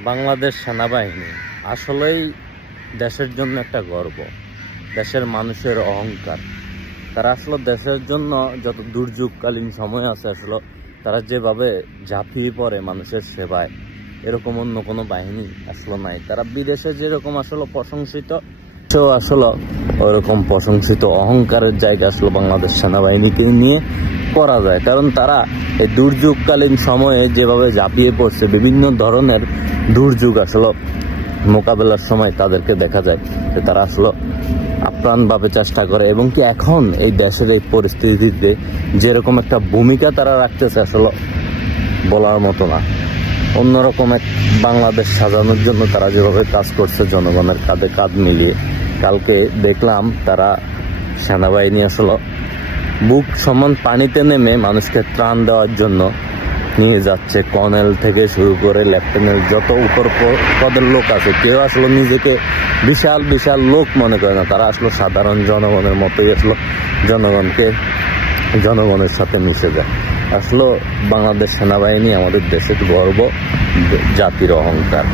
বাংলাদেশ সেনাবাহিনী আসলেই দেশের জন্য একটা গর্ব, দেশের মানুষের অহংকার। তারা আসলে দেশের জন্য যত দুর্যোগকালীন সময় আছে আসলে তারা যেভাবে ঝাঁপিয়ে পড়ে মানুষের সেবায়, এরকম অন্য কোনো বাহিনী আসলে নাই। তারা বিদেশে যেরকম আসলে প্রশংসিত, সেও আসলে ওইরকম প্রশংসিত অহংকারের জায়গা আসলে বাংলাদেশ সেনাবাহিনীকে নিয়ে করা যায়। কারণ তারা এই দুর্যোগকালীন সময়ে যেভাবে ঝাঁপিয়ে পড়ছে, বিভিন্ন ধরনের দুর্যোগ আসলে মোকাবেলার সময় তাদেরকে দেখা যায় যে তারা আসলে আপ্রাণভাবে চেষ্টা করে, এবং কি এখন এই দেশের এই পরিস্থিতিতে যেরকম একটা ভূমিকা তারা রাখতেছে আসলে বলার মতো না। অন্যরকম এক বাংলাদেশ সাজানোর জন্য তারা যেভাবে কাজ করছে জনগণের কাঁধে কাঁধ মিলিয়ে, কালকে দেখলাম তারা সেনাবাহিনী আসলে বুক সমান পানিতে নেমে মানুষকে ত্রাণ দেওয়ার জন্য নিয়ে যাচ্ছে। কর্নেল থেকে শুরু করে লেফটেন্যান্ট, যত উপর পদের লোক আছে, কেউ আসলে নিজেকে বিশাল বিশাল লোক মনে করে না। তারা আসলে সাধারণ জনগণের মতোই আসলে জনগণের সাথে মিশে যায়। আসলে বাংলাদেশ সেনাবাহিনী আমাদের দেশের গর্ব, জাতির অহংকার।